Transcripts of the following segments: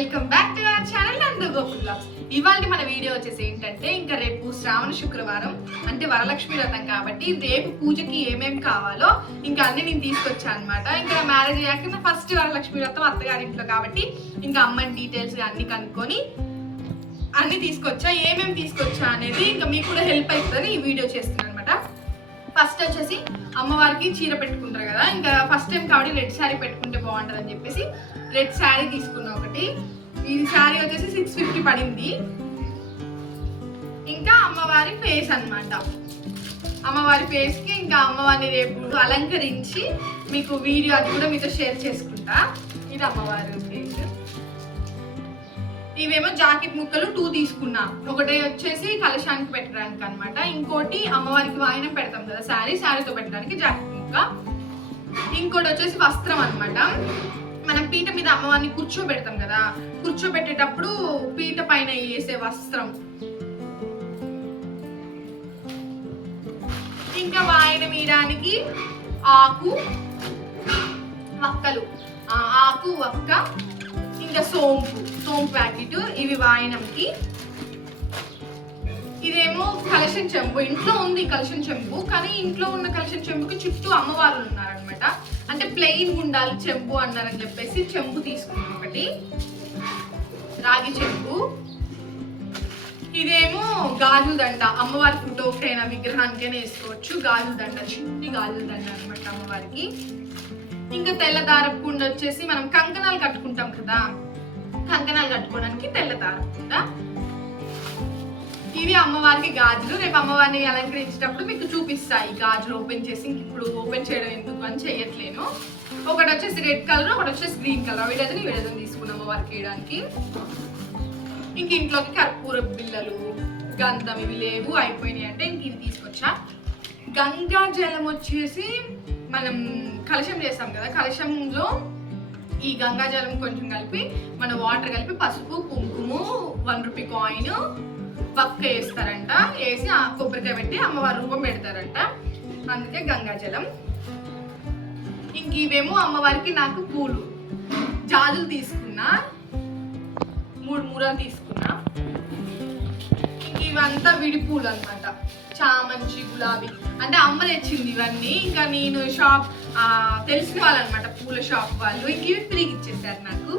Welcome back to our channel నందు Gokul blogs. ఇవాళ మన వీడియో వచ్చేసి ఏంటంటే ఇంకా రేపు శ్రావణ శుక్రవారం అంటే వరలక్ష్మి వ్రతం కాబట్టి రేపు పూజకి ఏమేమి కావాలో ఇంకా అన్ని నేను తీసుకొచ్చాను అనమాట. ఇంకా మ్యారేజ్ అయ్యాక ఫస్ట్ వరలక్ష్మి వ్రతం అత్తగారింట్లో కాబట్టి ఇంకా అమ్మని డీటెయిల్స్ అన్ని కనుక్కొని అన్ని తీసుకొచ్చా. ఏమేమి తీసుకొచ్చా అనేది ఇంకా మీకు కూడా హెల్ప్ అవుతుందని ఈ వీడియో చేస్తున్నాను అనమాట. ఫస్ట్ వచ్చేసి అమ్మవారికి చీర పెట్టుకుంటారు కదా, ఇంకా ఫస్ట్ టైం కాబట్టి రెడ్ శారీ పెట్టుకుంటే బాగుంటుంది అని చెప్పేసి రెడ్ శారీ తీసుకున్నా ఒకటి. ఈ శారీ వచ్చేసి 650 పడింది. ఇంకా అమ్మవారి ఫేస్ అన్నమాట. అమ్మవారి ఫేస్కి ఇంకా అమ్మవారిని రేపు అలంకరించి మీకు వీడియో అది కూడా మీతో షేర్ చేసుకుంటా. ఇది అమ్మవారి ఫేస్. ఇవేమో జాకెట్ ముక్కలు 2 తీసుకున్నా. ఒకటి వచ్చేసి కలశానికి పెట్టడానికి అనమాట, ఇంకోటి అమ్మవారికి వాయినం పెడతాం కదా శారీతో పెట్టడానికి జాకెట్ ముక్క, ఇంకోటి వచ్చేసి వస్త్రం అనమాట. మనం పీట మీద అమ్మవారిని కూర్చోబెడతాం కదా, కూర్చోబెట్టేటప్పుడు పీట పైన వేసే వస్త్రం. ఇంకా వాయినం వేయడానికి ఆకు వక్కలు, ఆకు వక్క, ఇంకా సోంపు ప్యాకెట్, ఇవి వాయనంకి. ఇదేమో కలశం చెంబు. ఇంట్లో ఉంది కలశం చెంబు, కానీ ఇంట్లో ఉన్న కలశం చెంబుకి చుట్టూ అమ్మవారు ఉన్నారనమాట. అంటే ప్లెయిన్ ఉండాలి చెంబు అన్నారని చెప్పేసి చెంబు తీసుకున్నాం ఒకటి, రాగి చెంబు. ఇదేమో గాజుల దండ, అమ్మవారి ఫోటోకైనా విగ్రహానికైనా వేసుకోవచ్చు. గాజుల దండ, చిన్ని గాజుల దండ అనమాట అమ్మవారికి. ఇంకా తెల్ల దారపుండ వచ్చేసి మనం కంకణాలు కట్టుకుంటాం కదా, కంకణాలు కట్టుకోవడానికి తెల్ల దారపుండ. ఇవి అమ్మవారికి గాజులు. రేపు అమ్మవారిని అలంకరించేటప్పుడు మీకు చూపిస్తాయి గాజులు ఓపెన్ చేసి. ఇప్పుడు ఓపెన్ చేయడం ఎందుకు అని చేయట్లేను. ఒకటి వచ్చేసి రెడ్ కలర్, ఒకటి వచ్చేసి గ్రీన్ కలర్. వీడదని తీసుకున్నాం అమ్మవారికి వేయడానికి. ఇంక ఇంట్లోకి కర్పూర బిళ్ళలు, గంధం ఇవి లేవు, అయిపోయినాయి అంటే ఇంక ఇది తీసుకొచ్చా. గంగా జలం వచ్చేసి మనం కలశం చేస్తాం కదా, కలశంలో ఈ గంగా జలం కొంచెం కలిపి మన వాటర్ కలిపి పసుపు కుంకుమ 1 రూపీ కాయిన్ పక్క వేస్తారంట. వేసి కొబ్బరికాయ పెట్టి అమ్మవారి రూపం పెడతారంట, అందుకే గంగా జలం. ఇంక ఇవేమో అమ్మవారికి నాకు పూలు, జాజులు తీసుకున్నా, 3 మూరలు తీసుకున్నా. ఇవంతా విడి పూలు అనమాట, చామంచి, గులాబీ. అంటే అమ్మ తెచ్చింది ఇవన్నీ. ఇంకా నేను షాప్ తెలిసిన వాళ్ళు అనమాట, పూల షాప్ వాళ్ళు. ఇంక ఇవి ఫ్రీకి ఇచ్చేసారు నాకు.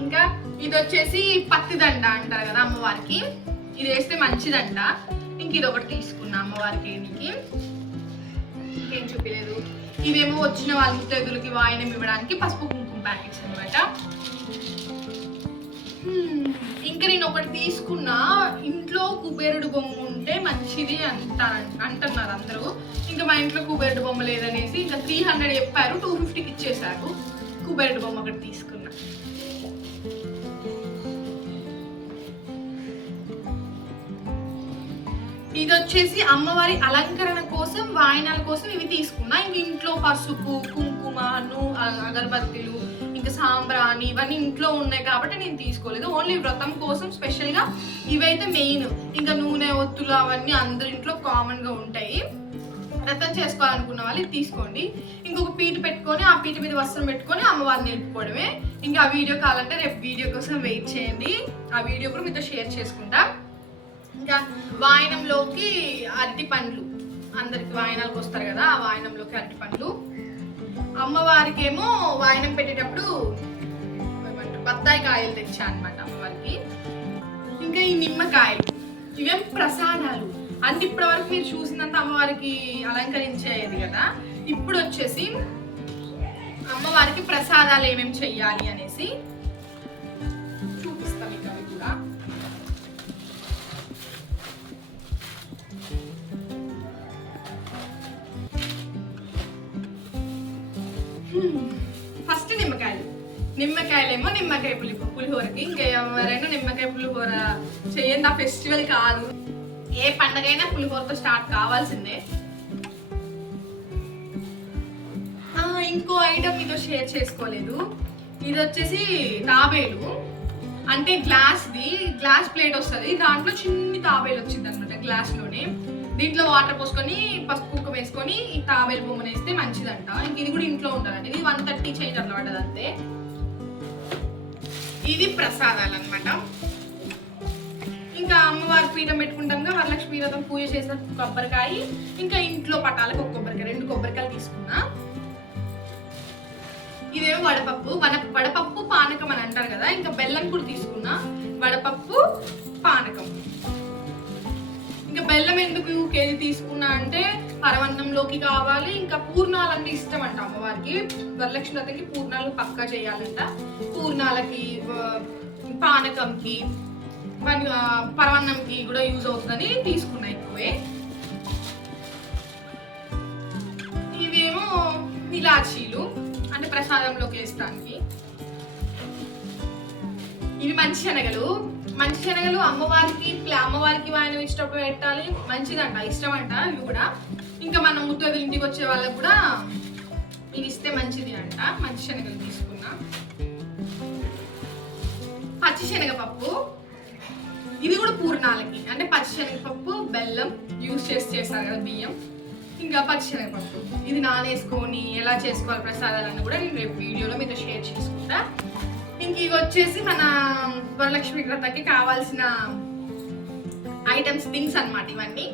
ఇంకా ఇది వచ్చేసి పత్తి దండ అంటారు కదా అమ్మవారికి, ఇది వేస్తే మంచిదంట. ఇంక ఇది ఒకటి తీసుకున్నా అమ్మవారికి. ఇంకేం చూపించలేదు. ఇవేమో వచ్చిన వాళ్ళ ముత్తైదులకి వాయినం ఇవ్వడానికి పసుపు కుంకుమ ప్యాకెట్స్ అనమాట. ఇంకా నేను ఒకటి తీసుకున్నా, ఇంట్లో కుబేరుడు బొమ్మ ఉంటే మంచిది అంటున్నారు అందరూ. ఇంకా మా ఇంట్లో కుబేరుడు బొమ్మ లేదనేసి ఇంకా 300 చెప్పారు, 250కి ఇచ్చేసారు. కుబేరుడు బొమ్మ ఒకటి తీసుకున్నా. ఇది వచ్చేసి అమ్మవారి అలంకరణ కోసం, వాయనాల కోసం ఇవి తీసుకున్నా. ఇంక ఇంట్లో పసుపు కుంకుమ, అగరబత్తీలు, ఇంకా సాంబ్రాణి ఇవన్నీ ఇంట్లో ఉన్నాయి కాబట్టి నేను తీసుకోలేదు. ఓన్లీ వ్రతం కోసం స్పెషల్గా ఇవైతే మెయిన్. ఇంకా నూనె ఒత్తులు అవన్నీ అందరి ఇంట్లో కామన్గా ఉంటాయి. వ్రతం చేసుకోవాలనుకున్న వాళ్ళు ఇది తీసుకోండి. ఇంకొక పీట పెట్టుకొని ఆ పీట మీద వస్త్రం పెట్టుకొని అమ్మవారిని నిలుపుకోవడమే. ఇంకా ఆ వీడియో కావాలంటే రేపు వీడియో కోసం వెయిట్ చేయండి, ఆ వీడియో కూడా మీతో షేర్ చేసుకుంటా. ఇంకా వాయనంలోకి అరటి పండ్లు, అందరికి వాయనాలకు వస్తారు కదా, ఆ వాయనంలోకి అరటి పండ్లు. అమ్మవారికి ఏమో వాయనం పెట్టేటప్పుడు బత్తాయి కాయలు తెచ్చా అనమాట అమ్మవారికి. ఇంకా ఈ నిమ్మకాయలు, ఇవేం ప్రసాదాలు. అంటే ఇప్పటి వరకు మీరు చూసినంత అమ్మవారికి అలంకరించేది కదా, ఇప్పుడు వచ్చేసి అమ్మవారికి ప్రసాదాలు ఏమేమి చెయ్యాలి అనేసి చూపిస్తాం. ఇక అవి కూడా ఫస్ట్ నిమ్మకాయలేమో నిమ్మకాయ పులిహోరకి. ఇంకా ఎవరైనా నిమ్మకాయ పులిహోర చేయండి, ఆ ఫెస్టివల్ కాదు, ఏ పండగైనా పులిహోరతో స్టార్ట్ కావాల్సిందే. ఇంకో ఐటమ్ మీతో షేర్ చేసుకోలేదు. ఇది వచ్చేసి తాబేలు, అంటే గ్లాస్ ప్లేట్ వస్తుంది, దాంట్లో చిన్ని తాబేలు వచ్చింది అనమాట గ్లాస్లోనే. దీంట్లో వాటర్ పోసుకొని పసుపు కుంకుమ వేసుకొని ఈ తాబేలు బొమ్మను వేస్తే మంచిదంట. ఇంక ఇది కూడా ఇంట్లో ఉండాలంటే ఇది 130 చేంజ్ అట్లా పడ్డది అంతే. ఇది ప్రసాదాలు అన్నమాట. ఇంకా అమ్మవారి పీఠం పెట్టుకుంటాంగా, వరలక్ష్మి వ్రతం పూజ చేసిన కొబ్బరికాయ, ఇంకా ఇంట్లో పటాలకు ఒక కొబ్బరికాయ, 2 కొబ్బరికాయలు తీసుకున్నా. ఇదేమో వడపప్పు, వడపప్పు పానకం అని అంటారు కదా, ఇంకా బెల్లం కూడా తీసుకున్నా. వడపప్పు పానకం. ఇంకా బెల్లం ఎందుకు కేజీ తీసుకున్నా అంటే పరవన్నంలోకి కావాలి, ఇంకా పూర్ణాలు అంటే ఇష్టం అంట అమ్మవారికి. వరలక్ష్మి వ్రతంకి పూర్ణాలు పక్కా చేయాలంట. పూర్ణాలకి, పానకంకి, పరవన్నంకి కూడా యూజ్ అవుతుందని తీసుకున్నా ఎక్కువే. ఇవేమో ఇలాచీలు అంటే ప్రసాదంలోకి వేస్తానికి. ఇవి మంచి శనగలు అమ్మవారికి వాయనం ఇష్టపడి పెట్టాలి, మంచిదంట, ఇష్టం అంట ఇవి కూడా. ఇంకా మనం ముత్తైదులు ఇంటికి వచ్చే వాళ్ళకి కూడా ఇవి ఇస్తే మంచిది అంట. మంచి శనగలు తీసుకున్నా. పచ్చి శనగపప్పు, ఇది కూడా పూర్ణాలకి అంటే పచ్చి శనగపప్పు, బెల్లం యూజ్ చేస్తారు కదా, బియ్యం. ఇంకా పచ్చి శనగపప్పు ఇది నానేసుకొని ఎలా చేసుకోవాలి ప్రసాదాలను కూడా నేను రేపు వీడియోలో మీతో షేర్ చేసుకుంటా. ఇంక ఇవి వచ్చేసి మన వరలక్ష్మి వ్రతకి కావాల్సిన ఐటమ్స్, థింగ్స్ అన్నమాట ఇవన్నీ.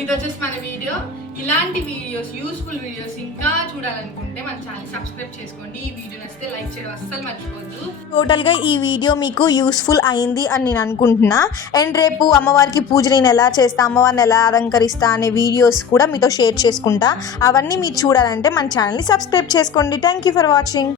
ఇది వచ్చేసి మన వీడియో. ఇలాంటి వీడియోస్, యూస్ఫుల్ వీడియోస్ ఇంకా చూడాలనుకుంటే మన ఛానల్ సబ్స్క్రైబ్ చేసుకోండి. ఈ వీడియో నచ్చితే లైక్ చేయడం అస్సలు మర్చిపోవద్దు. టోటల్గా ఈ వీడియో మీకు యూస్ఫుల్ అయింది అని నేను అనుకుంటున్నా. అండ్ రేపు అమ్మవారికి పూజ నేను ఎలా చేస్తా, అమ్మవారిని ఎలా అలంకరిస్తా అనే వీడియోస్ కూడా మీతో షేర్ చేసుకుంటా. అవన్నీ మీరు చూడాలంటే మన ఛానల్ని సబ్స్క్రైబ్ చేసుకోండి. Thank you for watching.